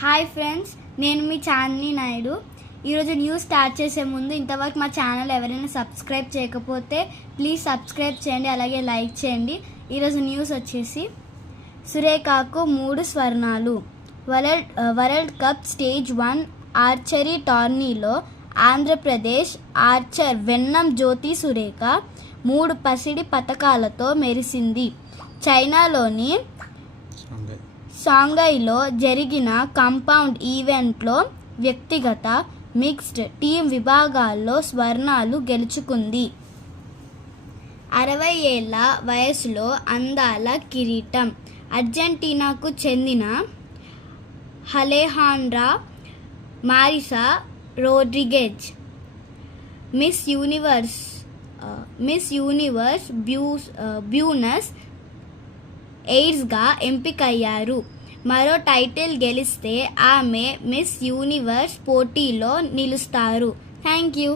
Hi friends, నేను మీ చాందిని నాయుడు. ఈరోజు news start చేసే ముందు ఇంతవరకు మా ఛానల్ ఎవరైనా సబ్స్క్రైబ్ చేయకపోతే ప్లీజ్ సబ్స్క్రైబ్ చేయండి, అలాగే లైక్ చేయండి. ఈరోజు న్యూస్ వచ్చేసి సురేఖకు 3 స్వర్ణాలు. వరల్డ్ కప్ స్టేజ్ 1 ఆర్చరీ టోర్నీలో ఆంధ్రప్రదేశ్ ఆర్చర్ వెన్నం జ్యోతి సురేఖ 3 పసిడి పతకాలతో మెరిసింది. చైనాలోని షాంఘైలో జరిగిన కాంపౌండ్ ఈవెంట్లో వ్యక్తిగత, మిక్స్డ్, టీం విభాగాల్లో స్వర్ణాలు గెలుచుకుంది. 60 ఏళ్ల వయసులో అందాల కిరీటం. అర్జెంటీనాకు చెందిన Alejandra Marisa Rodriguez Miss Universe Buenos ఎయిర్స్గా ఎంపికయ్యారు. మరో టైటిల్ గెలిస్తే ఆమె మిస్ యూనివర్స్ పోటీలో నిలుస్తారు. Thank you.